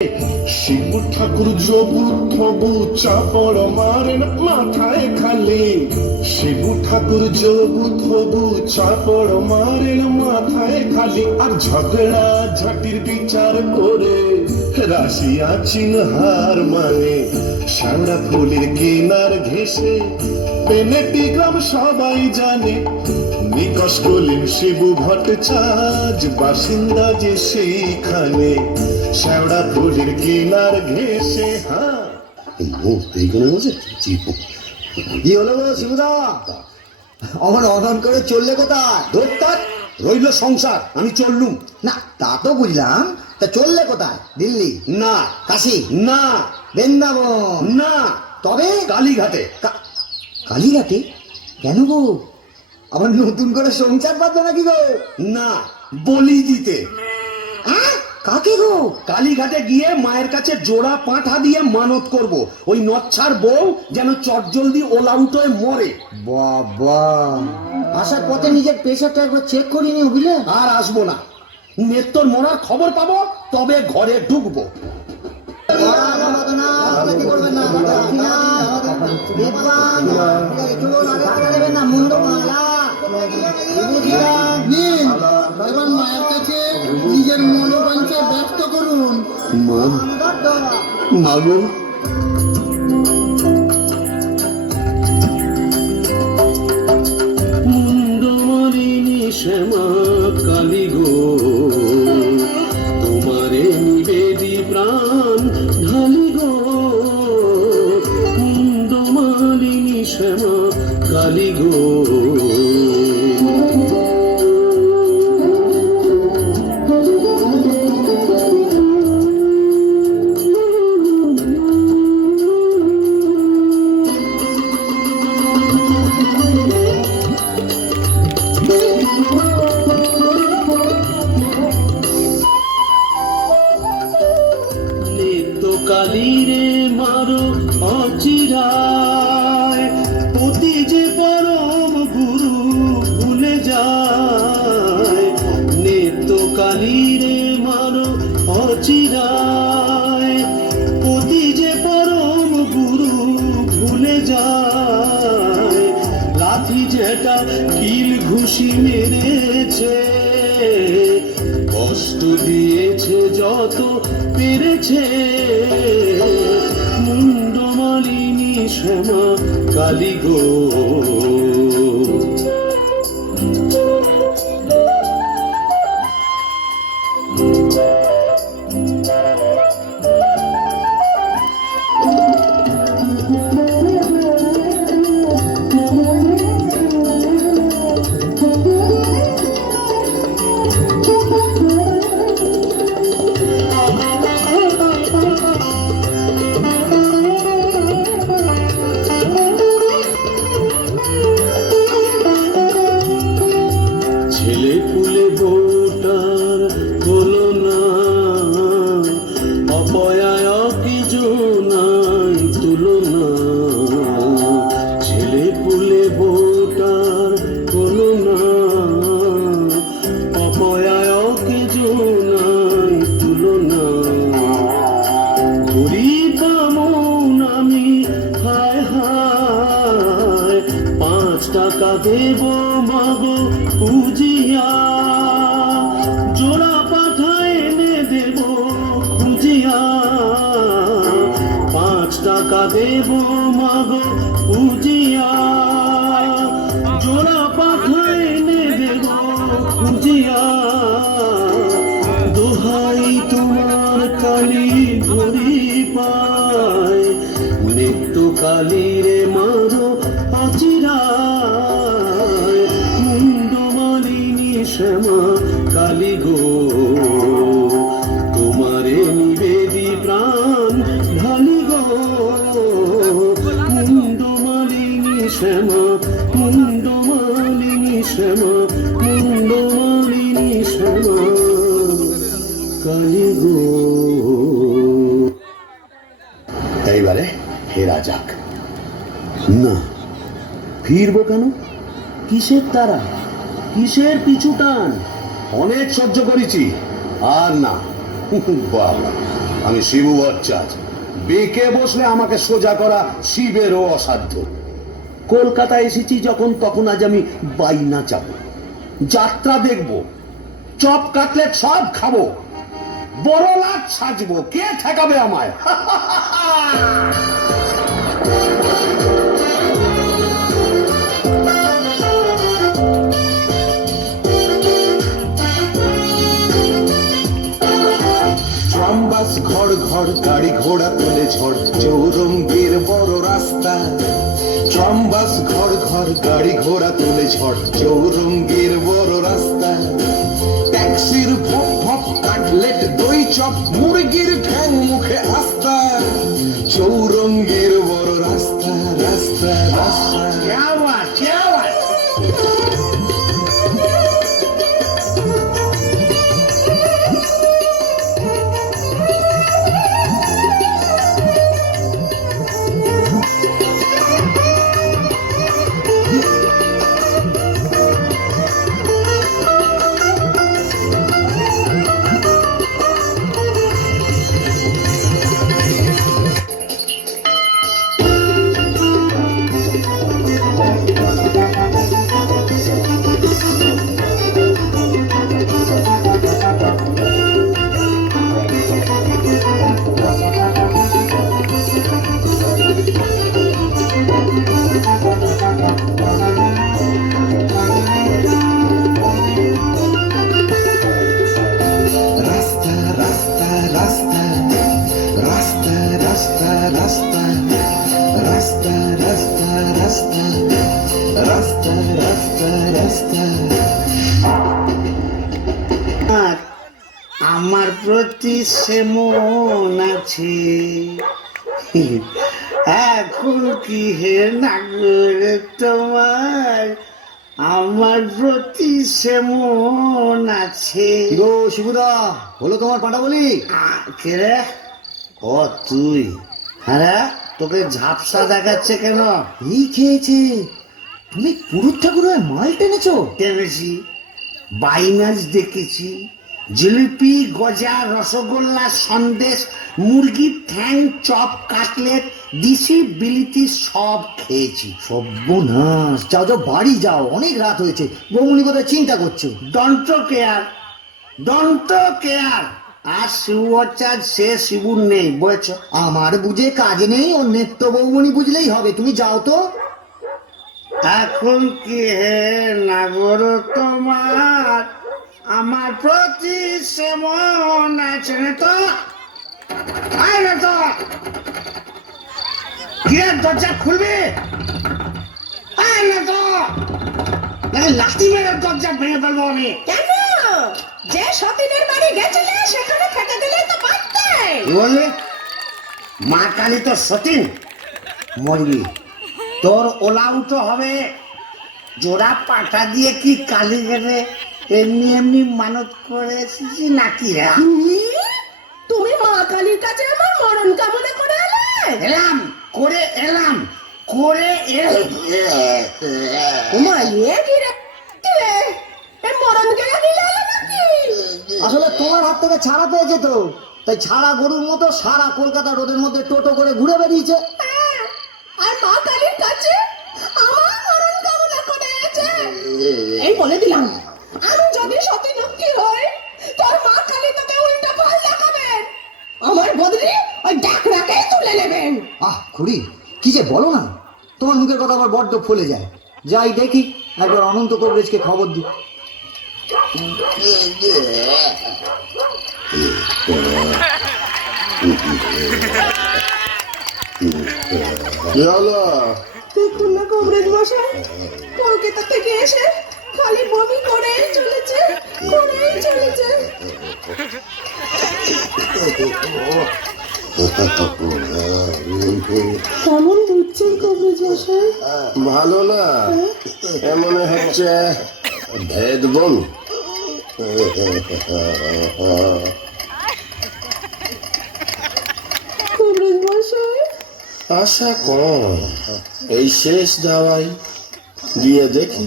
শিব ঠাকুর যোগু থবু চাপড় মারেন মাথায় খালি। শিব ঠাকুর যোগু থবু চাপড় মারেন মাথায় খালি। আর ঝগড়া ঝাটির বিচার করে রাশিয়া চীন হার মানে। শ্যাওড়া ফুলের কিনার ঘেসে পেনেটি গ্রাম সবাই জানে। নিকশ করলেন শিবু ভট্টাচার্য বাসিন্দা যে সেইখানে। শ্যাওড়া ফুলের কিনার ঘেসে কি হলো গো শিবুদা? অমন অনন করে চললে কোথায়? দোক্তার রইল সংসার, আমি চললুম। না তা তো বুঝলাম, তা চললে কোথায়? দিল্লি না, কাশি না, বৃন্দাবন না, তবে কালীঘাটে। কালীঘাটে? কেন গো, আবার নতুন করে সংসার পাচ্ছে নাকি গো? না, বলি দিতে। কাকে গো? কালীঘাটে গিয়ে মায়ের কাছে জোড়া পাঁঠা দিয়ে মানত করব, ওই নচ্ছার বউ যেন চটজলদি ওলাউটোয় মরে। বাবা, আসার পথে নিজের প্রেশারটা একবার চেক করিয়ে নিও বুঝলে? আর আসবো না, নেত্তর মরার খবর পাবো তবে ঘরে ঢুকবো। মায়ের কাছে নিজের মনোবাঞ্ছা ব্যক্ত করুন। মা গো, মুন্ডমালিনী শ্যামা কালী গো, তোমারে নিবেদি প্রাণ ঢালি গো। মুন্ডমালিনী শ্যামা কালী গো। কালীরে মারো অচিরায়, পতি যে পরম গুরু ভুলে যায়। নেত্য কালীরে মারো অচিরায়, পতি যে পরম গুরু ভুলে যায়। লাঠি যেটা কিল ঘুষি মেরেছে, কষ্ট দিয়েছে যত পেরেছে। মুন্ডমালিনী শ্যামা কালী গো। ছেলে পুলে বউটার হলো না, অপয়ায় কিছু নাই তুলনা। ছেলে পুলে বউটার হলো না, অপয়ায় কিছু নাই তুলনা। গরিব মন আমি হায় হায়, 5 টাকা দেব মাগো খুঁজিয়া। জোড়া পাঠা এনে দেব খুঁজিয়া, 5 টাকা দেব মাগো খুঁজিয়া। জোড়া পাঠা এনে দেব খুঁজিয়া। দোহাই তোমার কালী ধরি পায়, নিত্য কালীরে মারো অচিরায়। মুন্ডমালিনী শ্যামা কালী গো, তোমারে নিবেদি প্রাণ ঢালি গো। মুন্ডমালিনী শ্যামা, মুন্ডমালিনী শ্যামা, মুন্ডমালিনী শ্যামা কালী গো। এইবারে হেরা যাক। না, ফিরবো কেন? কিসের তারা, কিসের পিছু টান? অনেক সহ্য করেছি, আর না। বাবা, আমি শিবু ভট্টাচার্য। বেঁকে বসলে আমাকে সোজা করা শিবেরও অসাধ্য। কলকাতা এসেছি যখন, তখন আজ আমি বাইনা চাবো, যাত্রা দেখবো, চপ কাটলেট সব খাবো, বড় লাট সাজবো। কে ঠেকাবে আমায়? ট্রামবাস ঘর ঘর গাড়ি ঘোড়া তোলে ঝড় চৌরঙ্গের বড় রাস্তা। ট্রামবাস ঘর ঘর গাড়ি ঘোড়া তোলে ঝড় চৌরঙ্গের বড় রাস্তা। ট্যাক্সির ভপ ভপ কাটলেট দই চপ মুরগির ঠ্যাং মুখে আস্তা। চৌরঙ্গের বড় রাস্তা রাস্তা রাস্তা। আমার প্রতি সে মন আছে, এখন কি হে নাগর তোমার, আমার প্রতি সে মন আছে। গো শিবুদা, হলো তোমার পাটা বলি? কে রে? ও তুই? হ্যাঁ, তোকে ঝাপসা দেখাচ্ছে কেন? এই খেয়েছে, তুমি পুরুষ ঠাকুরের মাল টেনেছো? টেনেছি, বাইনাচ দেখেছি, জিলিপি, গজা, রসগোল্লা, সন্দেশ, মুরগির ঠ্যাং, চপ, কাটলেট, দিশি, বিলিতি সব খেয়েছি। সর্বনাশ, যাও যাও বাড়ি যাও, অনেক রাত হয়েছে। বৌমনি কোথায় চিন্তা করছো? Don't care, don't care. আর শিবচাঁদ সে শিবুর নেই, বুঝেছ? আমার বুঝে কাজ নেই, অন্যের তো বৌমনি বুঝলেই হবে। তুমি যাও তো। এখন কি হে নাগর তোমার, আমার প্রতি সে মন আছে না তো? আয় না তো, গিয়ে দরজা খুলবি? আয় না তো, নাকি লাঠি মেরে দরজা ভেঙে ফেলবো আমি। কেন? যে সতীনের বাড়ি গেছিলে সেখানে খেতে দিলেই তো পারতে। কি বললি? মা কালী তো সতীন, মরবি। তোর ওলা উঠো হবে, জোড়া পাটা দিয়ে কি কালী গেলে এমনি এমনি মানত করে এসেছি নাকি? তুমি মা কালীর কাছে আমার মরণ কামনা করে এলে? এলাম করে এলাম করে ওমা, এ কি রে? এ মরণ গেলে দিলে এলো নাকি? আসলে তোমার হাত থেকে ছাড়া পেয়েছে তো, তাই ছাড়া গরুর মতো সারা কলকাতা রোদের মধ্যে টোটো করে ঘুরে বেরিয়েছে। হ্যাঁ, আর মা কালীর কাছে আমার মরণ কামনা করে এসেছে। এই বলে দিলাম, আমি যদি সতী লক্ষ্মী হই, তোর মা কালী তোকে উল্টা ফল দেখাবেন, আমার বদলে ওই ডাকরাকেই তুলে নেবেন। খুড়ি, কি যে বলো না, তোমার মুখের কথা আবার বড্ড ফুলে যায়। যাই দেখি, একবার অনন্ত কবরেজকে খবর দিই। কি হলো? দেখুন না কবরেজ মশাই, কলকাতা থেকে এসে খালি বমি করেই চলেছে, করেই চলেছে। কেমন বুঝছেন কবরেজ মশাই? ভালো না, এমন হচ্ছে ভেদ বমি। কবরেজ মশাই, আশা কম, এই শেষ দাওয়াই দিয়ে দেখি।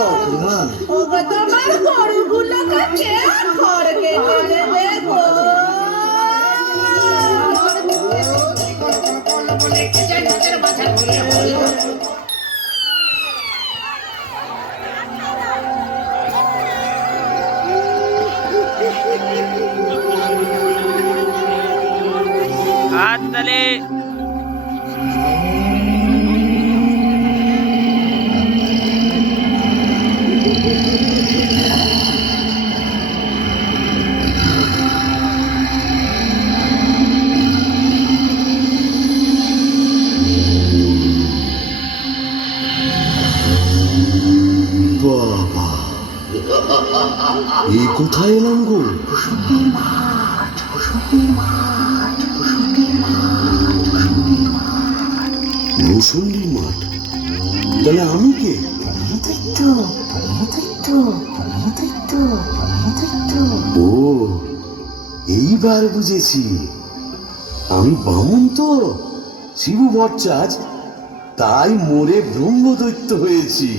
খুড়িমা ওগো তোমার গরুগুলোকে কে খড় কেটে দেবে গো? হাততালি। বাবা, এই কোথায় এলাম গো? ভূষণ্ডির মাঠ? তাহলে আমি কে? ও, এইবার বুঝেছি, আমি বামুন তো, শিবু ভট্টাচ, তাই মোরে ব্রহ্মদৈত্য হয়েছি।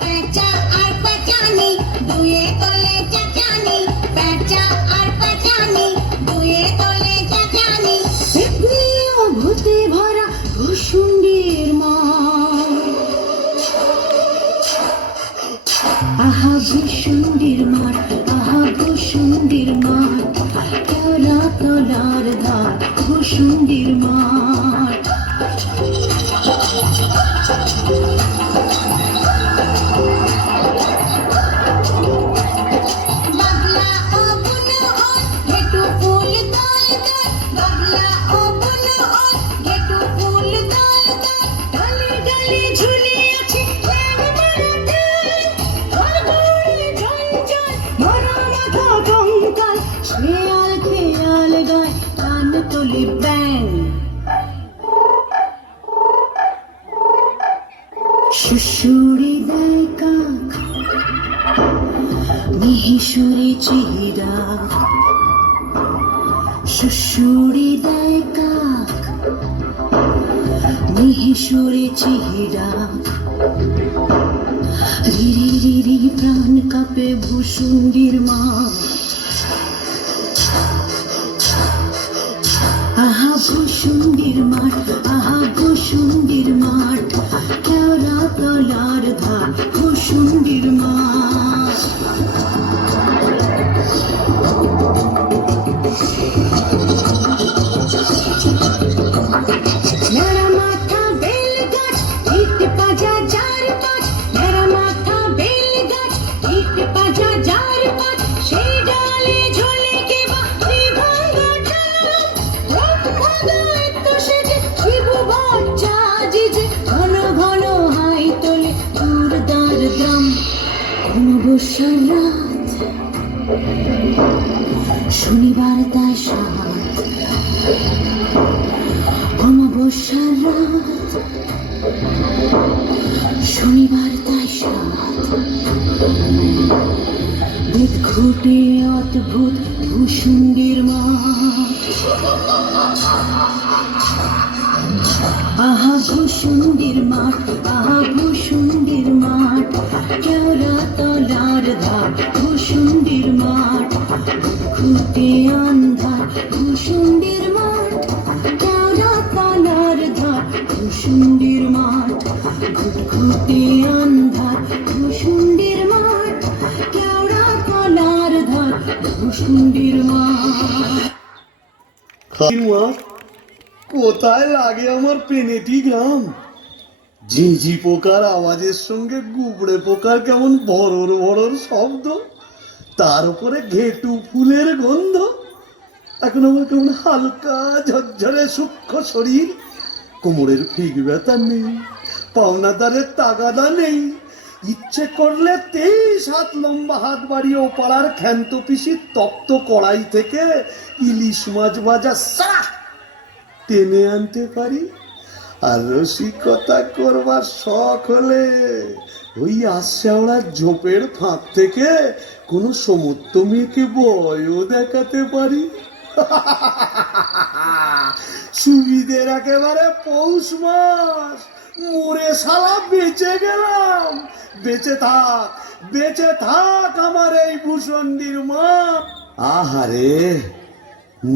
পেঁচা আর পেঁচানি দুয়ে তলে চাচানি, পেঁচা আর পেঁচানি দুয়ে তলে চাচানি, ভূতে ভরা ভূষুণ্ডির মাঠ। আহা ভূষুণ্ডির মাঠ, আহা ভূষুণ্ডির মাঠ, কেওড়া তলার ধার ভূষুণ্ডির মাঠ। বাবলা ও বুনো ওই ঘেটু ফুল দল দল, বাবলা ও বুনো ওই ঘেটু ফুল দল দল, ডালে ডালে ঝুলে আছে ল্যাম মারাঠে, ঘরঘরে ঝঞ্ঝাল ভরা মাথা কঙ্কাল, শেয়াল খেয়াল গায় কান তোলে ব্যাং। শুশুড়ি দেয় কাক, মিহিসুরে চিহিরা, শুশুড়ি দেয় কাক, মিহিসুরে চিহিরা, রিরি রিরি প্রাণ কাঁপে ভূষুণ্ডির মা। আহা ভূষুণ্ডির মাঠ, আহা ভূষুণ্ডির মাঠ, কেওড়া তলার ধার ভূষুণ্ডির মাঠ। ন্যাড়া মাথা বেল গাছ, ইট পাজা যার পাঁচ, ন্যাড়া মাথা বেল গাছ, ইট পাজা যার পাঁচ, সেই ডালে ঝোলে কেবা ত্রিভঙ্গা ডাল, ব্রহ্মদৈত্য সেজে শিবু ভট্টাচ যে ঘন ঘন হাই তোলে দুর্দার দ্রাম। অমাবস্যার রাত, শনিবার তাই সাত, অমাবস্যার রাত, শনিবার তাই সাত, বেদ ঘুটে অদ্ভুত ভূষুণ্ডির মাঠ। আহা ভূষুণ্ডির মাঠ, আহা ভূষুণ্ডির মাঠ, কেওড়া তলার ধার ভূষুণ্ডির মাঠ, ঘুটে আন্ধার ভূষুণ্ডির মাঠ, কেওড়া তলার ধার ভূষুণ্ডির মাঠ, ঘুটঘুটে আন্ধার ভূষুণ্ডির মাঠ, কেওড়া তলার ধার ভূষুণ্ডির মাঠ। কোথায় লাগে আমার পেনেটি গ্রাম? ঝিঝি পোকার আওয়াজের সঙ্গে গুবড়ে পোকার কেমন ভরর ভরর শব্দ, তার উপরে ঘেটু ফুলের গন্ধ। এখন আমার কেমন হালকা ঝরঝরে সূক্ষ্ম শরীর, কোমরের ফিক ব্যথা নেই, পাওনাদারের তাগাদা নেই, ইচ্ছে করলে 23 হাত লম্বা হাত বাড়িয়ে ও পাড়ার ক্ষান্ত পিসির তপ্ত কড়াই থেকে ইলিশ মাছ ভাজা সারা টেনে আনতে পারি। আর রসিকতা করবার শখ হলে ওই আশ্যাওড়ার ঝোপের ফাঁক থেকে কোনো সমুদ্র মেয়েকে বয়ও দেখাতে পারি। সুবিধের একেবারে পৌষ মাস, মরে শালা বেঁচে গেলাম। বেঁচে থাক আমার এই ভূষণ্ডির মা। আহারে,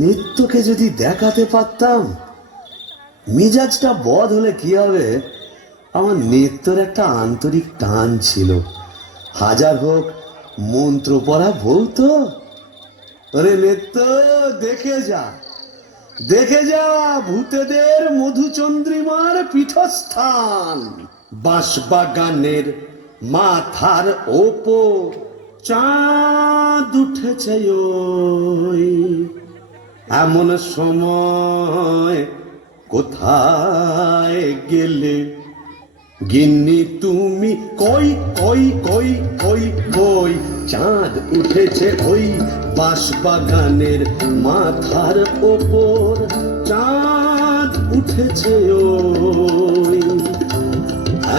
নিত্যকে যদি দেখাতে পারতাম। মিজাজটা বদ হলে কি হবে, আমার নিত্যর একটা আন্তরিক টান ছিল। হাজার হোক মন্ত্র পড়া বউ তো। আরে নিত্য, দেখে যা ভূতেদের মধুচন্দ্রিমার পীঠস্থান। বাঁশবাগানের মাথার ওপর চাঁদ উঠেছে ওই, এমন সময় কোথায় গেলে গিন্নি তুমি? কই কই কই কই কই, চাঁদ উঠেছে ওই বাঁশবাগানের মাথার ওপর, চাঁদ উঠেছে ওই,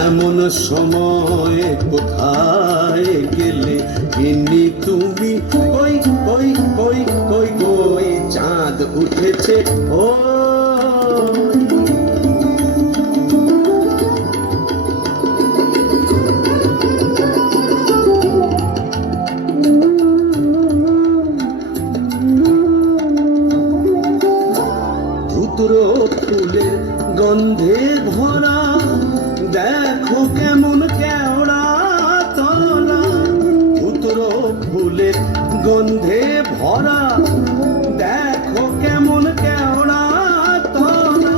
এমন সময় কোথায় গেলে গিন্নি তুমি? কই কই কই কই কই, চাঁদ উঠেছে ওই। ফুলের গন্ধে ভরা, দেখো কেমন কেওড়া তলা। উতরো ফুলের গন্ধে ভরা, দেখো কেমন কেওড়া তলা।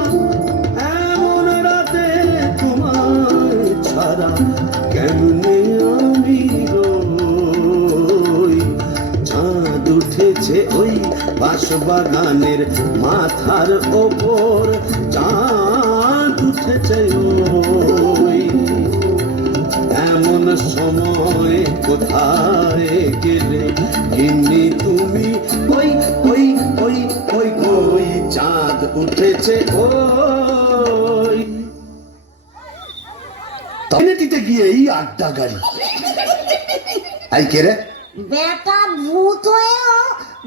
এমন রাতে তোমায় ছাড়া কেমনে আমি রই। চাঁদ উঠেছে ওই বাঁশবাগানের মাথার ওপর, চাঁদ উঠেছে ওই, এমন সময় কোথায় গেলে গিন্নি তুমি? ওই ওই ওই ওই ওই, চাঁদ উঠেছে ওই। তবেটিতে গিয়েই আড্ডা গাড়ি। আই কে রে? বেটা ভূত হয়েও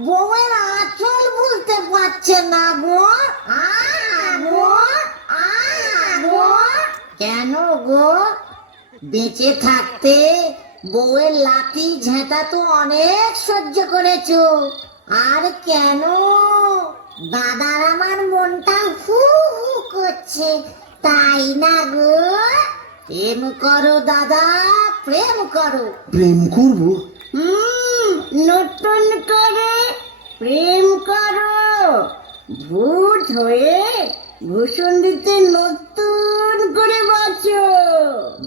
বউয়ের আঁচল বুঝতে পারছে না গো। কেন গো? বেঁচে থাকতে বউয়ের লাঠি ঝেঁটা তো অনেক সহ্য করেছো, আর কেন? দাদার আমার মনটা হু হু করছে, তাই না গো? প্রেম করো দাদা, প্রেম করো। প্রেম করবো? নতুন করে প্রেম করো। ভূত হয়ে ভূষণ্ডিতে নতুন করে বাঁচো।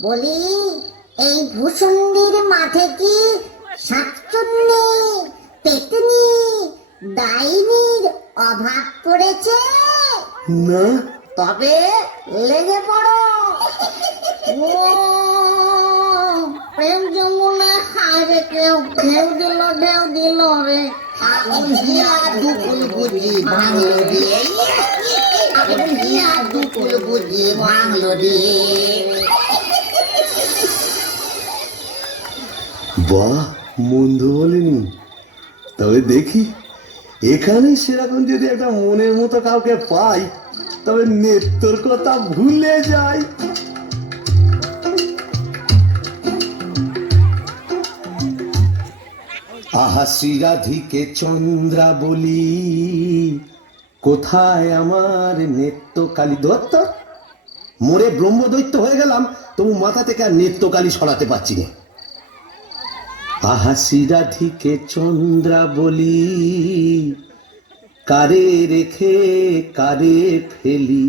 বলি, এই ভূষণ্ডির মাঠে কি শাকচুন্নি, পেতনি, ডাইনির অভাব পড়েছে? না। তবে লেগে পড়ো। প্রেম যমুনা হারে কেউ ঢেউ দিল রে। আগুন হিয়া দুকুল বুঝি ভাঙলো দিয়ে, আগুন হিয়া দুকুল বুঝি ভাঙলো দিয়ে। বাহ, মন্দ বলেনি। তবে দেখি এখানে সেরকম যদি একটা মনের মতো কাউকে পাই, তবে নেত্তর কথা ভুলে যাই। আহা শ্রীরাধিকে চন্দ্রা বলি, কোথায় আমার নেত্যকালী দত্ত? মোরে ব্রহ্মদৈত্য হয়ে গেলাম, তবু মাথা থেকে আর নেত্যকালী সরাতে পারছি না। আহা শ্রীরাধিকে চন্দ্রা বলি, কারে রেখে কারে ফেলি।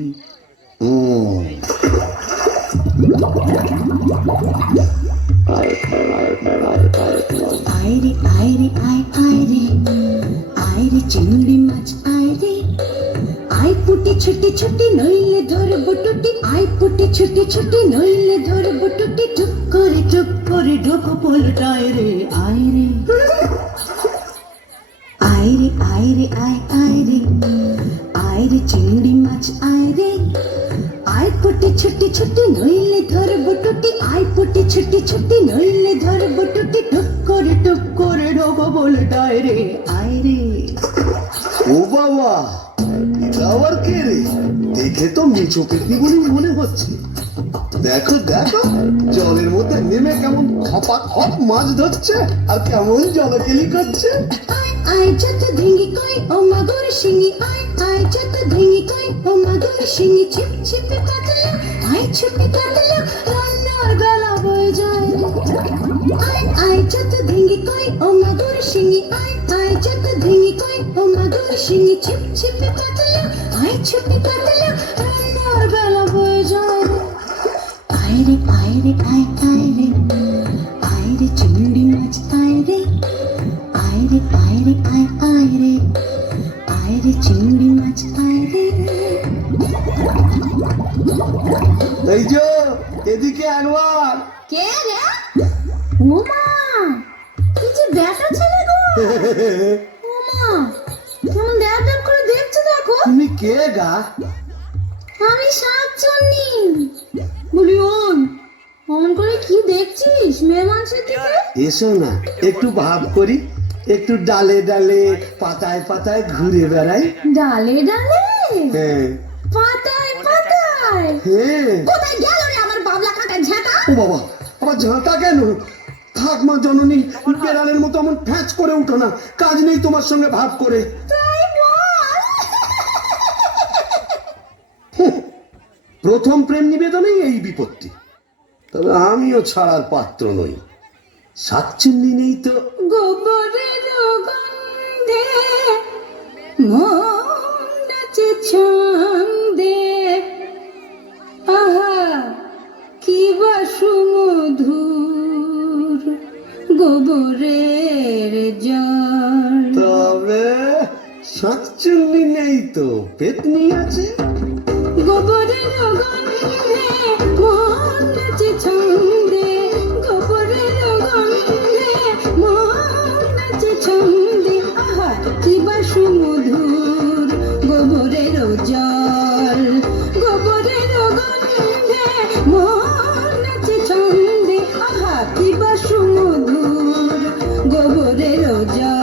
আয় রে চিংড়ি মাছ পুটি ছুটি ছুটি নইলে ধরবো টুটি আই পুটি ছুটি ছুটি নইলে ধরবো টুটি টুক করে ঢোকো পোলটায় রে আয় রে আয় রে আয় রে আয় রে আয় রে চিংড়ি মাছ আয় রে আই পুটি ছুটি ছুটি নইলে ধরবো টুটি আই পুটি ছুটি ছুটি নইলে ধরবো টুটি টুক করে ঢোকো পোলটায় রে আয় রে। ও বাবা, এটা আবার কে রে? দেখে তো মেছো পেতনি বলে মনে হচ্ছে। দেখো দেখো, জলের মধ্যে নেমে কেমন খপা খপ মাছ ধরছে আর কেমন জলকেলি করছে। আয় যত ধিঙ্গি কই ও মাগুর শিঙি আয় যত ধিঙ্গি কই ও মাগুর শিঙি ছিপ ছিপে কাটলা আয় ছিপে কাটলা রান্নার বেলা বয়ে যায় আয় যত ধিঙ্গি কই ও মাগুর শিঙি আয় যত ধিঙ্গি কই ও মাগুর শিঙি ছিপ ছিপে কাটলা আয় ছিপে কাটলা রান্নার বেলা বয়ে যায় আয় রে আয় রে আয় রে চিংড়ি মাছ আয় রে আয় রে আয় রে চিংড়ি মাছ আয় রে। এই যে এদিকে একবার। কে রে? ওমা, কি যে ব্যাটা ছেলে গো! ওমা, কেমন ড্যাব ড্যাব করে দেখছো দেখো। তুমি কে গা? আমি শাকচুন্নি। বলি ওন, অমন করে কি দেখছিস মেয়ে মানুষের দিকে? এসো না, একটু ভাব করি, একটু ডালে ডালে পাতায় পাতায় ঘুরে বেড়াই। ডালে ডালে হ্যাঁ পাতায় পাতায় হ্যাঁ। কোথায় গেল রে আমার বাবলা কাটা ঝাঁটা? ও বাবা, আবার ঝাঁটা কেন? থাক মা জননী, বেড়ালের মতো এমন ফ্যাঁচ করে উঠো না, কাজ নেই তোমার সঙ্গে ভাব করে। তাই বল। প্রথম প্রেম নিবেদনেই এই বিপত্তি। তবে আমিও ছাড়ার পাত্র নই। শাকচুন্নি নেই তো। গোবরের গন্ধে মন নাচে ছন্দে আহা কি বা সুমধুর গোবরের জল। তবে শাকচুন্নি নেই তো, পেতনি আছে। গোবরের গন্ধে মন নাচে ছন্দে গোবরের গন্ধে মন নাচে ছন্দে আহা কি বা সুমধুর গোবরের জল গোবরের গন্ধে মন নাচে ছন্দে আহা কি বা সুমধুর গোবরের জল।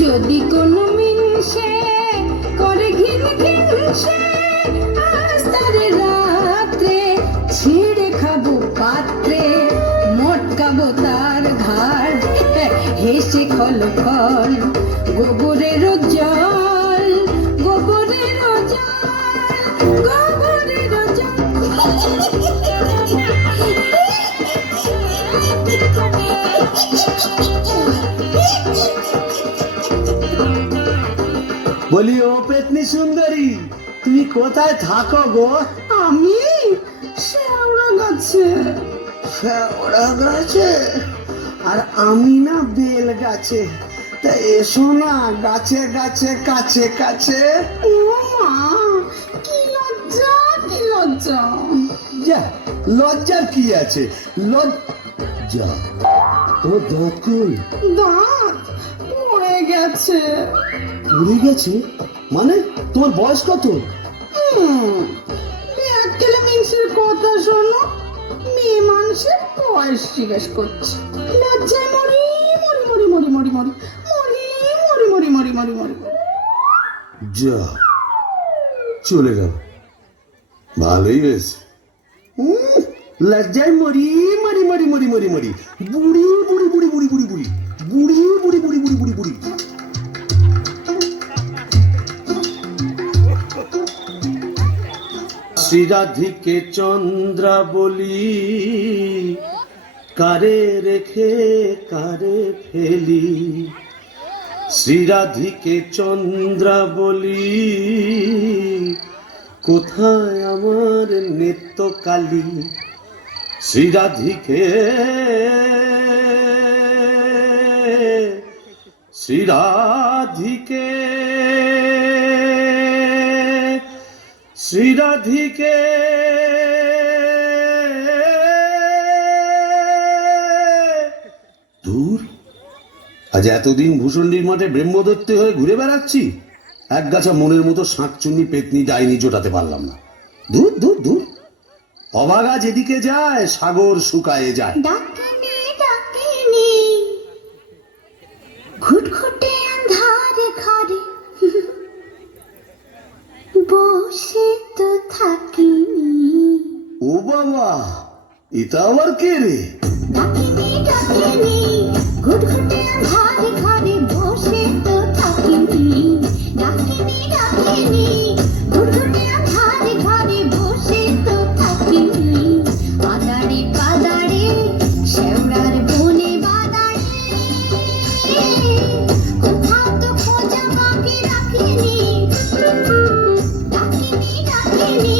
যদি কোনো মিনসে করে ঘিন ঘিনসে আজ তারে রাত্রে ছিঁড়ে খাবো পাত্রে মটকাবো তার ঘাড় হেসে খল খল গোবরের জল গোবরের জল গোবরের বলি ও পেতনি সুন্দরী, তুমি কোথায় থাকো গো? আমি শেওড়া গাছে। শেওড়া গাছে? আর আমি না বেল গাছে। তা এসো না গাছে গাছে কাছে কাছে। ও মা, কি লজ্জা কি লজ্জা। যা, লজ্জার কি আছে? লজ্জা? তোমার দাঁত কই? দাঁত পড়ে গেছে। উড়ে গেছে? মানে তোমার বয়স কত? এককেলে মিনসের কথা শোনো, মেয়ে মানুষের বয়স জিজ্ঞেস করছে। লজ্জায় মরি মরি মরি মরি মরি মরি মরি মরি মরি মরি মরি মরি। যা, চলে গেল, ভালোই হয়েছে। লজ্জায় মরি মরি মরি মরি মরি মরি বুড়ি বুড়ি বুড়ি বুড়ি বুড়ি বুড়ি বুড়ি বুড়ি বুড়ি বুড়ি বুড়ি বুড়ি। শ্রীরাধিকে চন্দ্রা বলি, কারে রেখে কারে ফেলি, শ্রীরাধিকে চন্দ্রা বলি, কোথায় আমার নিত্যকালী, শ্রীরাধিকে শ্রীরাধিকে শ্রীরাধিকে দূর, আজ এতদিন ভূষণ্ডির মাঠে ব্রহ্মদত্তে হয়ে ঘুরে বেড়াচ্ছি, এক গাছা মনের মতো শাঁকচুন্নি পেতনি ডাইনি জোটাতে পারলাম না। দূর দূর দূর, অবাগা যেদিকে যায় সাগর শুকায়ে যায়। ডাকিনি ডাকিনি ঘুটঘুটে আন্ধারে ঘরে বসে তো থাকিনি। ও বাবা, এটা আবার কে রে? ডাকিনি ডাকিনি ঘুটঘুটে আন্ধারে ঘরে বসে তো থাকিনি। ডাকিনি ডাকিনি ঘুটঘুটে আন্ধারে ঘরে বসে তো থাকিনি। পাদাড়ে পাদাড়ে শেওড়ার বনে বাদাড়ে কোথাও তো খোঁজা বাকি রাখিনি। ডাকিনি ডাকিনি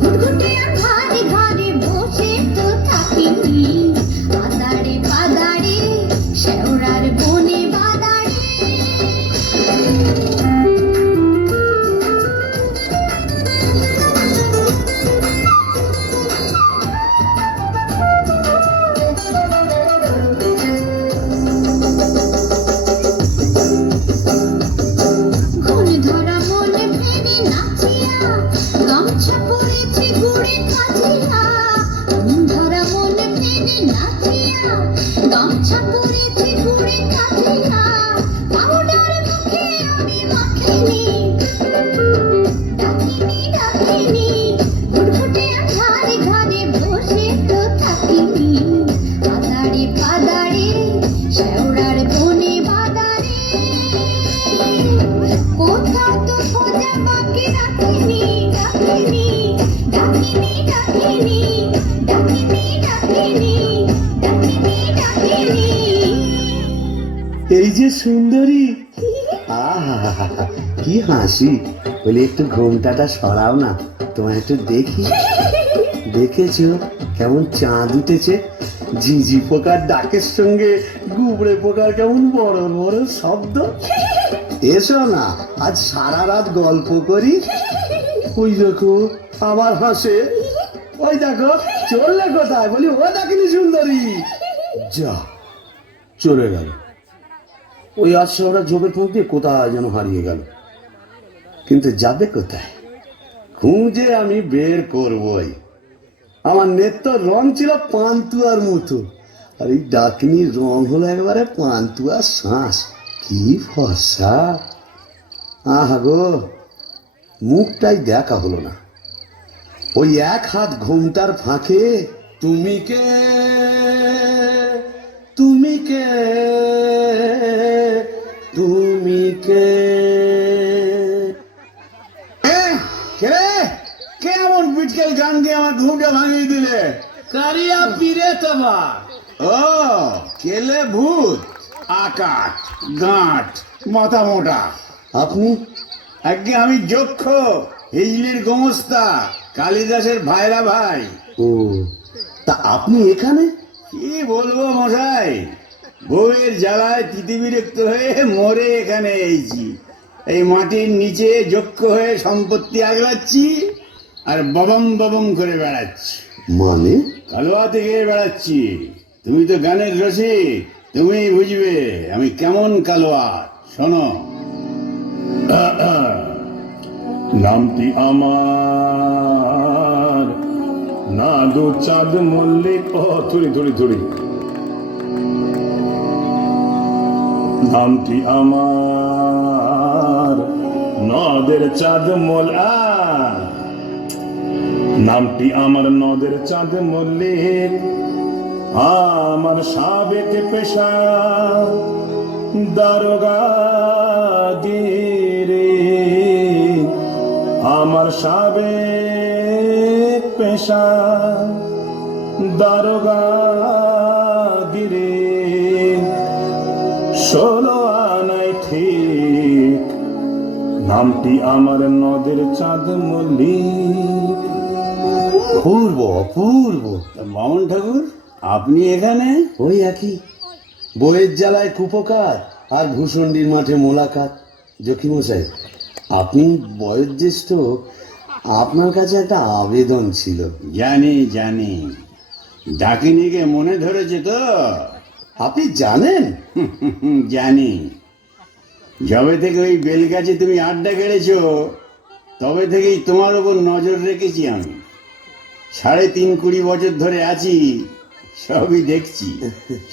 ঘুটঘুটে আন্ধারে ঘরে বসে তো থাকিনি। পাদাড়ে পাদাড়ে শেওড়ার বনে বাদাড়ে। ঘুম ধরা মনে ফেরে নাচিয়া গামছা পরেছে গুড়ে কাজিয়া। ঘুম ধরা মনে ফেরে নাচিয়া গামছা পরেছে গুড়ে কাজিয়া। পাউডার মুখে আমি মাখিনি। ডাকিনি ডাকিনি ঘুটঘুটে আন্ধারে ঘরে বসে তো থাকিনি। পাদাড়ে পাদাড়ে শেওড়ার বনে বাদাড়ে কোথাও তো খোঁজা বাকি রাখিনি। ডাকিনি ডাকিনি ডাকিনি ডাকিনি ডাকিনি ডাকিনি ডাকিনি। এই যে সুন্দরী, আহা কি হাসি। বলি একটু ঘোমটাটা সরাও না, তোমায় একটু দেখি। দেখেছো কেমন চাঁদ উঠেছে? ঝিঝি পোকার ডাকের সঙ্গে গুবড়ে পোকার কেমন বড় বড় শব্দ। এসো না, আজ সারা রাত গল্প করি। ওই দেখো আবার হাসে। ওই দেখো চললে কোথায়? বলি ও দেখিনি সুন্দরী, যা চলে গেল। ওই আশ্রমটা ঝোপের ফাঁক দিয়ে কোথায় যেন হারিয়ে গেল। কিন্তু যাবে কোথায়? খুঁজে আমি বের করবই। আমার নেত্র রং ছিল পান্তুয়ার মতো, আর এই ডাকিনীর রং হলো একবারে পান্তুয়ার শ্বাস। কি ফর্সা! আহা গো, মুখটাই দেখা হলো না। ওই এক হাত ঘোমটার ফাঁকে তুমি কে, তুমি কে, তুমি কে। কে এমন বিটকেল গান দিয়ে আমার ঘুমটা ভাঙিয়ে দিলে? কারিয়া পীরে তোমার। ও কেলে ভূত, আকাট গাঁট মাথা মোটা। আপনি? আগে আমি যক্ষ, হিজলির গোমস্তা, কালিদাসের ভাইরা ভাই। ও তা আপনি এখানে? কি বলবো মশাই, বউয়ের জ্বালায় তিতিবিরক্ত হয়ে মরে এখানে এইছি। এই মাটির নিচে যক্ষ হয়ে সম্পত্তি আগলাচ্ছি আর ববম ববম করে বেড়াচ্ছি। মানে? কালোয়া থেকে বেড়াচ্ছি। তুমি তো গানের রসিক, তুমি বুঝবে আমি কেমন কালোয়া। শোনো, নামটি আমার নাদু চাঁদ মল্লিক। ও থুড়ি থুড়ি থুড়ি। নামটি আমার নদের চাঁদ নামটি আমার নদের চাঁদ মল্লিক। আমার সাবেক পেশা দারোগাগিরি। আমার সাবেক পেশা দারোগা গিরে 16 আনায় ঠিক নামটি আমার নদের চাঁদ মল্লিক। অপূর্ব অপূর্ব। বামন ঠাকুর, আপনি এখানে? ওই একই, বইয়ের জ্বালায় কুপকার আর ভূষণ্ডির মাঠে মোলাকাত। জকিমশাই, আপনি বয়োজ্যেষ্ঠ, আপনার কাছে একটা আবেদন ছিল। জানি জানি, ডাকিনিকে মনে ধরেছে তো? আপনি জানেন? জানি। যবে থেকে ওই বেলগাছে তুমি আড্ডা কেড়েছো, তবে থেকেই তোমার ওপর নজর রেখেছি আমি। 3.5-20 বছর ধরে আছি, সবই দেখছি,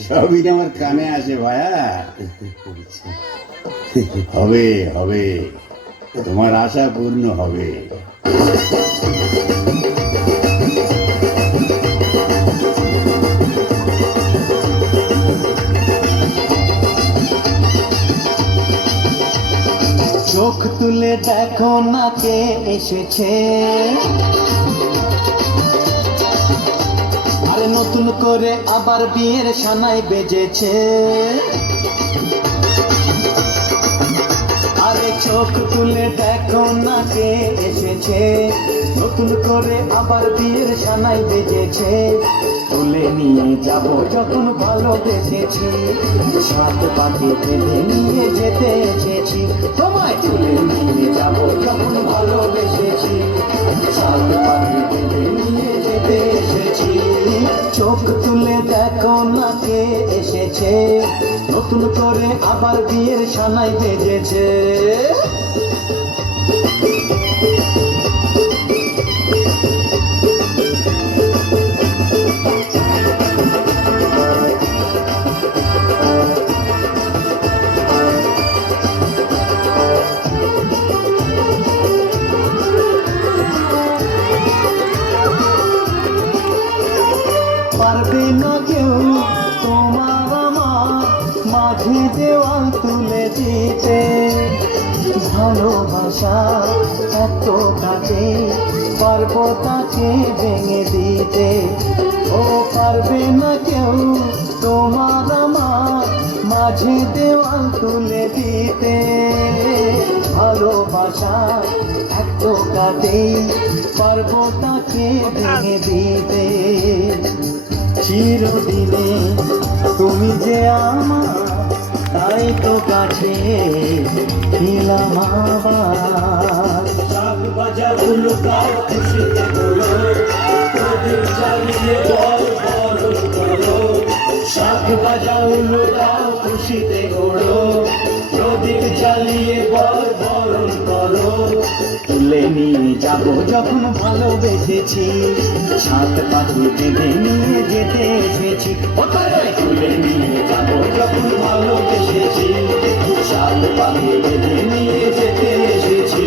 সবই আমার কানে আসে ভায়া। হবে হবে, তোমার আশা পূর্ণ হবে। চোখ তুলে দেখো না কে এসেছে, আরে নতুন করে আবার বিয়ের সানাই বেজেছে। আরে চোখ তুলে দেখো না কে এসেছে, নতুন করে আবার বিয়ের সানাই বেজেছে। তুলে নিয়ে যাব যখন ভালোবেসেছি, সাত পাকে বেঁধে নিয়ে যেতে এসেছি। তোমায় তুলে নিয়ে যাব যখন ভালোবেসেছি, সাত পাকে বেঁধে নিয়ে যেতে এসেছি। চোখ তুলে দেখো না কে এসেছে, নতুন করে আবার বিয়ের সানাই বেজেছে। পারবে না কেউ তোমার আমার মাঝে দেওয়াল তুলে দিতে, ভালোবাসা এত কাছে পারবো তাকে ভেঙে দিতে। ও পারবে না কেউ তোমার আমার মাঝে দেওয়াল তুলে দিতে, ভালোবাসা এত কাছে পারবো তাকে ভেঙে দিতে। চিরদিনে তুমি যে আমার, তাই তো কাছে নিলাম আবার। শাক বাজা উলুকাও খুশিতে বলো, প্রদীপ জ্বালিয়ে বল বরণ করো। শাক বাজা উলুকাও খুশিতে ওড়ো, প্রদীপ জ্বালিয়ে বল বরণ করো। তুলে নিয়ে যাব যখন ভালোবেসেছি, সাত পাখি বেঁধে নিয়ে যেতে এসেছি। তুলে নিয়ে যাব যখন ভালোবেসেছি, সাত পাখি বেঁধে নিয়ে যেতে এসেছি।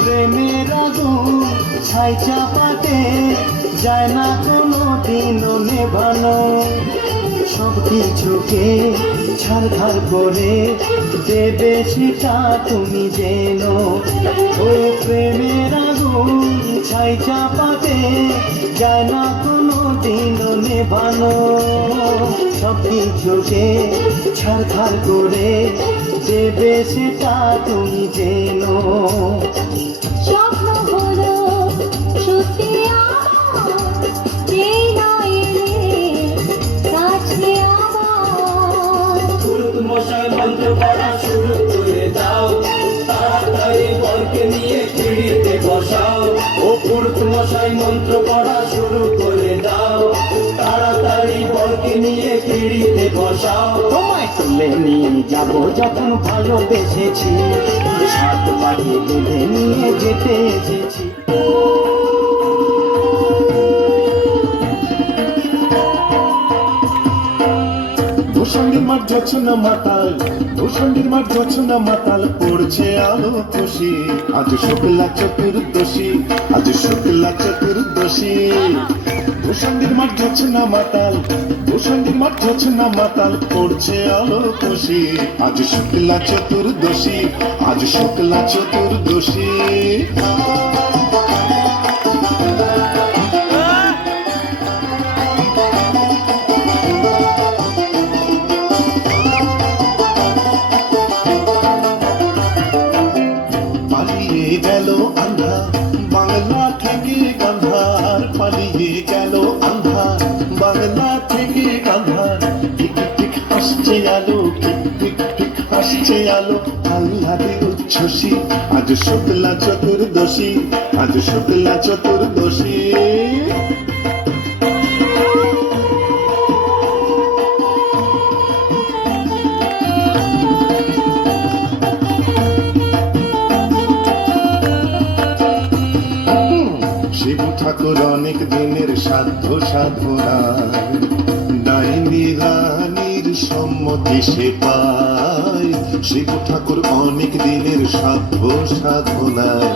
প্রেমের আগুন ছাই চাপাতে যায় না কোনো দিনও নেভানো, সব কিছুকে ছাড়খাড় করে দেবে সেটা তুমি যেন। ও প্রেমের আগুন ছাই চাপাতে যায় না কোনো দিনও নেভানো, সব কিছুকে ছাড়খাড় করে দেবে সেটা তুমি যেন। স্বপ্ন হলো সত্যি আমার, যেই না এলে কাছে আমার। পুরুত মশাই মন্ত্র পড়া শুরু করে দাও, তাড়াতাড়ি বরকে নিয়ে পিড়িতে বসাও। ও পুরুত মশাই মন্ত্র পড়া শুরু করে দাও, তাড়াতাড়ি বরকে নিয়ে পিড়িতে বসাও। তোমায় তুলে নিয়ে যাব যখন ভালোবেসেছি, সাত পাখি বেঁধে নিয়ে যেতে এসেছি। মাঠ জোছনা মাতাল, ভূষণ্ডির মাঠ জোছনা মাতাল, পড়ছে আলো খুশি, আজ শুক্লা চতুর্দশী, আজ শুক্লা চতুর্দশী। ভূষণ্ডির মাঠ জোছনা মাতাল, ভূষণ্ডির মাঠ জোছনা মাতাল, পড়ছে আলো খুশি, আজ শুক্লা চতুর্দশী, আজ শুক্লা চতুর্দশী। পালিয়ে গেল আন্ধার বাংলা থেকে গান্ধার, পালিয়ে গেল আন্ধার বাংলা থেকে গান্ধার, টিক টিক হাসছে আলো, টিক টিক টিক হাসছে আলো, আহ্লাদে উচ্ছ্বসী, আজ শুক্লা চতুর্দশী, আজ শুক্লা চতুর্দশী। শিব ঠাকুর অনেক দিনের সাধ্য সাধনায়, ডাইনি রানীর সম্মতি সে পায়। শিব ঠাকুর অনেক দিনের সাধ্য সাধনায়,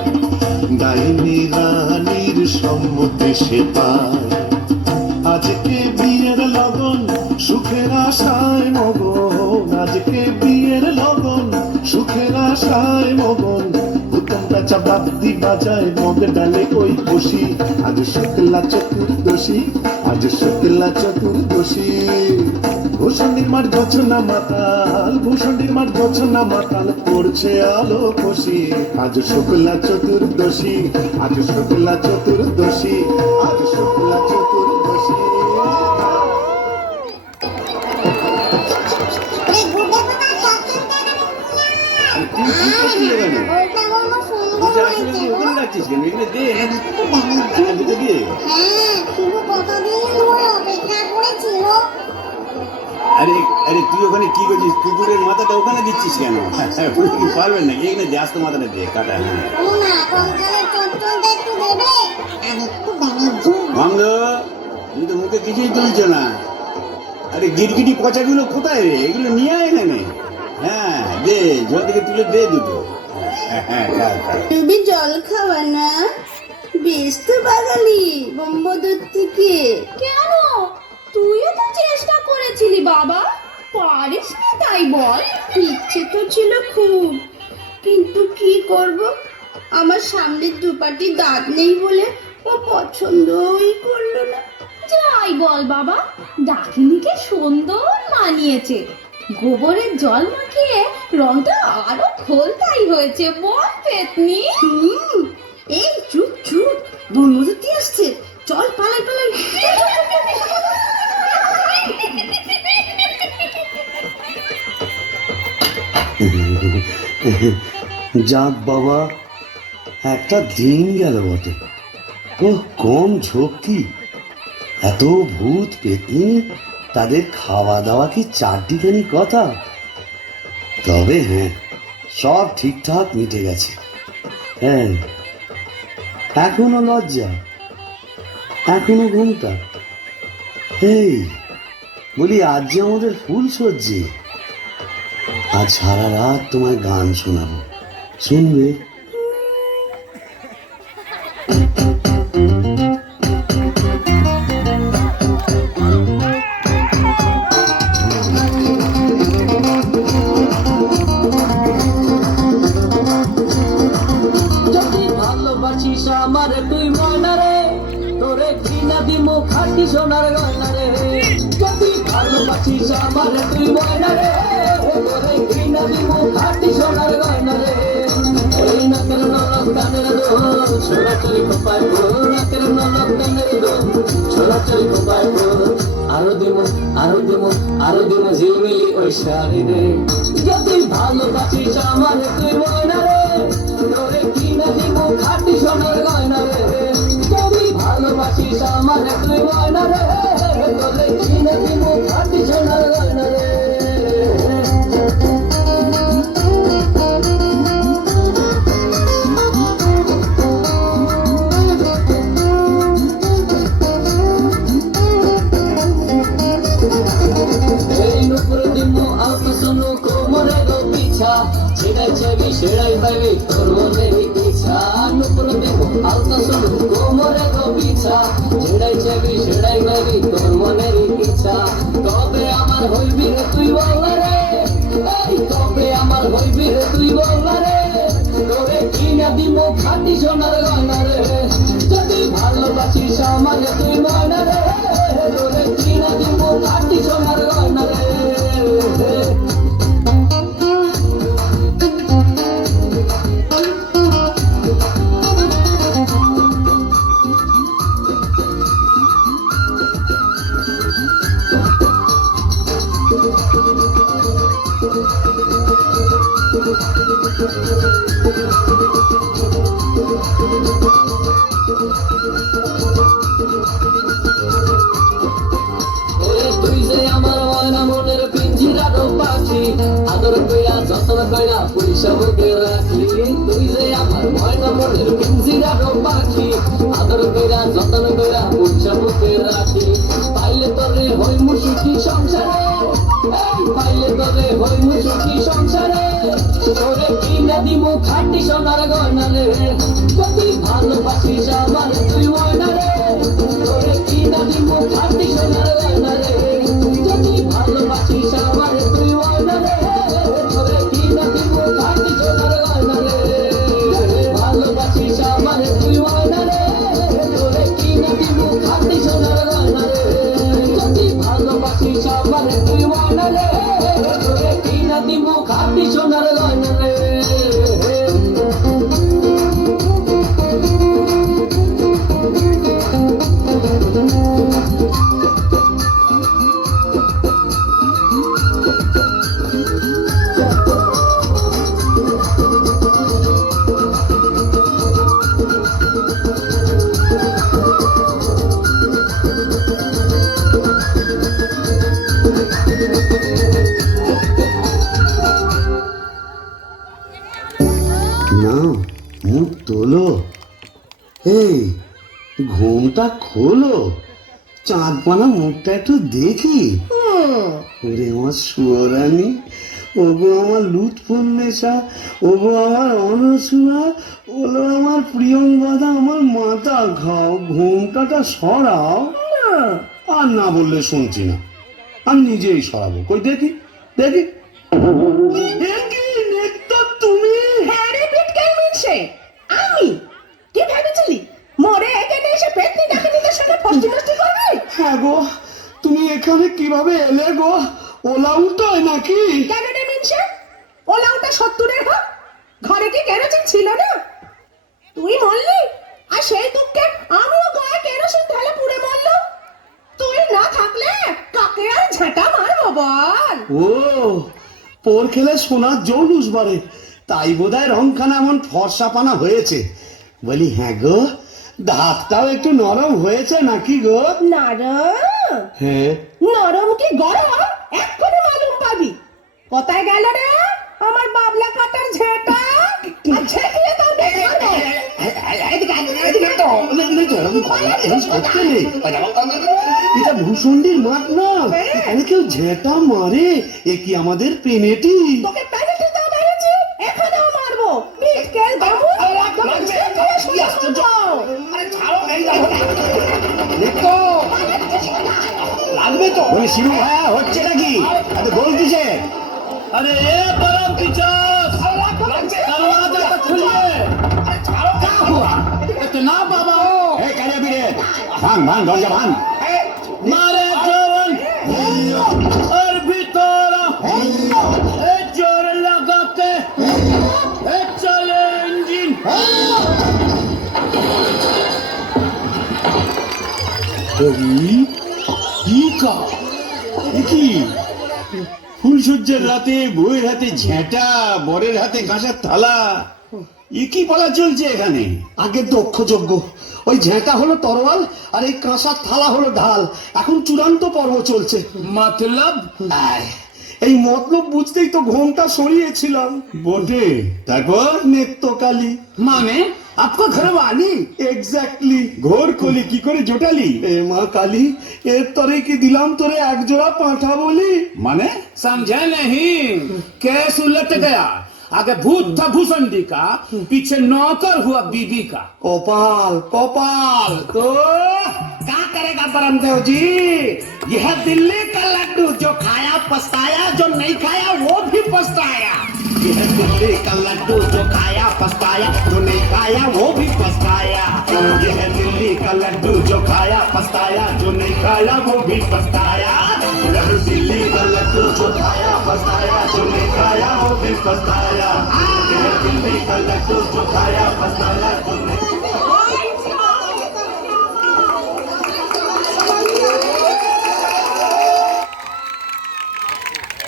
ডাইনি রানীর সম্মতি সে পায়। আজকে বিয়ের লগন সুখের আশায় মগন, আজকে বিয়ের লগন সুখের আশায় মগন, উত্তমটা চাপাতি বাজায় মগ ডালে ওই বসি, আজ শুক্লা চতুর্দশী, আজ শুক্লা চতুর্দশী। ভূষণ্ডির মাঠ জোছনা মাতাল, ভূষণ্ডির মাঠ জোছনা মাতাল, পড়ছে আলো খুশি, আজ শুক্লা চতুর্দশী, আজ শুক্লা চতুর্দশী, আজ শুক্লা চতুর্দশী। ওইটা বলবো সুন্দর হয়েছে। হ্যাঁ, শুধু কতদিন ধরে অপেক্ষা করেছিল। আরে আরে তুই ওখানে কি করছিস? কুকুরের মাথাটা ওখানে দিচ্ছিস কেন? পারবেন না, এখানে জাস্ত মাথাটা দে কাটা। ও না, কঙ্কালের চচ্চলটা একটু দেবে? আমি একটু বানিয়েছি। বন্ধ, তুমি তো মুখে কিছুই তুলছো না। আরে গিরগিটি পচাগুলো কোথায় রে? এগুলো নিয়ে আয় এখানে। হ্যাঁ দে, জল থেকে তুলে দে দুটো। হ্যাঁ খা খা। তুমি জল খাওয়া না? বেশ তো বাঙালি বোম্বদূর থেকে। কেন? তুইও তো চেষ্টা করেছিলি বাবা, পারিস না তাই বল? ইচ্ছে তো ছিল খুব, কিন্তু কি করব, আমার সামনের দুপাটি দাঁত নেই বলে ও পছন্দই করলো না। যাই বল বাবা, ডাকিনিকে সুন্দর মানিয়েছে, গোবরের জল মাখিয়ে রংটা আরো খোলতাই হয়েছে, বল পেতনি? এই চুপ চুপ, বনমধুতি আসছে, চল পালাই পালাই। যাক বাবা, একটা দিন গেল বটে। ও কম ঝক্কি, এত ভূত পেতনি, তাদের খাওয়া দাওয়া কি চারটিখানি কথা? তবে হ্যাঁ, সব ঠিকঠাক মিটে গেছে। হ্যাঁ, এখনো লজ্জা, এখনো ঘুমটা। এই বলি, আজ যে আমাদের ফুল সজ্জে, আজ সারা রাত তোমায় গান শোনাবো, শুনবে? যদি ভালোবাসিস আমার তুই ময়না রে, তোরে কিনা দিমু খাঁটি সোনার গয়না রে। যদি ভালোবাসিস আমার তুই ময়না রে, তোরে কিনা দিমু খাঁটি সোনার গয়না রে। ওই নাকের নলক কানের দোল, ছোড়াছড়ি কোপায় ফুল, নাকের নলক কানের দোল, ছোড়াছড়ি কোপায় ফুল। আরো দিমু আরো দিমু আরো দিমু ঝিলমিলি ওই শাড়ি রে। যদি ভালোবাসিস আমার তুই ময়না রে, তোরে কিনা দিমু খাঁটি সোনার গয়না রে। যদি ভালোবাসিস আমার তুই ময়না রে, তোরে কিনা দিমু খাঁটি সোনার গয়না রে। এই নুপুর দিমু বাইবি তোর মনের ইচ্ছা নুপুর দেব আলতা শুরু কোমরে গো বিছা যেটাই চাইবি সেটাই বাইবি তোর মনের ইচ্ছা তবে আমার হইবি রে তুই বললা রে এই তবে আমার হইবি রে তুই বললা রে তোরে কিনা দিব খাঁটি সোনার গয়না রে যদি ভালোবাসিস আমাকে তুই ময়না রে তোরে কিনা দিব খাঁটি সোনার গয়না রে তুই যে আমার ময়না মনের পিঞ্জিরানো পাখি আদর কইরা যতন কইরা পুলিশা বুকে রাখি তুই যে আমার ময়না মনের পিঞ্জিরানো পাখি আদর কইরা যতন কইরা পুলিশা বুকে রাখি পাইলে তোরে হই মুসুকি সংসারে এই পাইলে তোরে হই মুসুকি সংসারে তোরে কিনা দিমু খাঁটি সোনার গয়না রে যদি ভালোবাসিস আমার তুই ময়না রে তোরে কিনা দিমু খাঁটি সোনার গয়না রে যদি ভালোবাসিস আমার তুই ময়না রে তোরে কিনা দিমু খাঁটি সোনার গয়না রে ভালোবাসিস আমার তুই ময়না রে তোরে কিনা দিমু খাঁটি সোনার গয়না রে যদি ভালোবাসিস আমার তুই ময়না রে তোরে কিনা দিমু খাঁটি সোনার গয়না রে না মুখ তোলো এই ঘুমটা খোলো চাঁদপানা মুখটা একটু দেখি ওরে আমার সুয়ারানি ওগো আমার লুৎফুন্নেসা ওগো আমার অনসুয়া ওলো আমার প্রিয়ঙ্গদা আমার মাথা খাও ঘুমটাটা সরাও আর না বললে শুনছি না আমি নিজেই সরাবো কই দেখি দেখি তুমি হ্যারে বিটকেল মিনছে আমি কি ভেবেছিলি মরে এখানে এসে পেটনি ডাকে নিতে সাথে ফষ্টি নষ্টি করবি হ্যাঁ গো তুমি এখানে কিভাবে এলে গো ওলা উল্টোয় নাকি কেন রে মিনছে ওলা ওটা 70-এর হোক ঘরে কি কেরোসিন ছিল না তুই মরলি আর সেই দুঃখে আমিও গায়ে কেরোসিন ঢেলে পুড়ে মরলাম তুই না থাকলে কাকে আর ঝাঁটা মারবো বল ও পোর খেলে সোনার জৌলুস বাড়ে তাই বোধহয় রংখানা এমন ফর্সা পানা হয়েছে বলি হ্যাঁ গো দাঁতটাও একটু নরম হয়েছে নাকি গো নরম হ্যাঁ নরম কি গরম এক্ষুনি মালুম পাবি কোথায় গেল রে আমার বাবলা কাটার ঝেঁটা আর ঝেঁটিয়ে তো দেখো এটা ভূষণ্ডির মাঠ না এখানে কেউ ঝেঁটা মারে এ কি আমাদের পেনেটি তোকে পেনাল্টি দাও মেরেছি এখনো মারবো বিটকেল গামু লাগবে তো বলে শিবু ভাইয়া হচ্ছে নাকি এত গোল দিছে अरे ये परम पिचास दरवाजा तो खुलिए क्या हुआ इतना बाबा এই কাজে বিরে ভাঙ ভাঙ দরজা ভাঙ मारे जवन और भीतरा ए जोर लगा के ए चले इंजन কি ফুলসজ্জার রাতে বউয়ের হাতে ঝেঁটা বরের হাতে কাঁসার থালা এ কি পালা চলছে এখানে আগে দক্ষ যজ্ঞ ওই ঝেঁটা হলো তরোয়াল আর এই কাঁসার থালা হলো ঢাল এখন চূড়ান্ত পর্ব চলছে मतलब আয়, এই মতলব বুঝতেই তো ঘোমটা সরিয়েছিলাম বটে তারপর নেত্রকালী माने आपको घर वाली এক্স্যাক্টলি ঘোর কলি কি করে জোটালি এ মা কালী এর তরে কি দিলাম তোরে এক জোড়া পাঁঠা বলি মানে समझा नहीं केस उलट गया आगे भूत था भूसंडी का, पीछे नौकर हुआ बीबी का। गोपाल गोपाल तो क्या करेगा ब्रह्मदेव जी? यह दिल्ली का लड्डू जो खाया पछताया, जो नहीं खाया वो भी पछताया। यह दिल्ली का लड्डू जो खाया पछताया, जो नहीं खाया वो भी पछताया। यह दिल्ली का लड्डू जो खाया पछताया, जो नहीं खाया वो भी पछताया। यह दिल्ली का लड्डू जो खाया पछताया, जो नहीं खाया वो भी पछताया। यह दिल्ली का लड्डू जो खाया पछताया, जो नहीं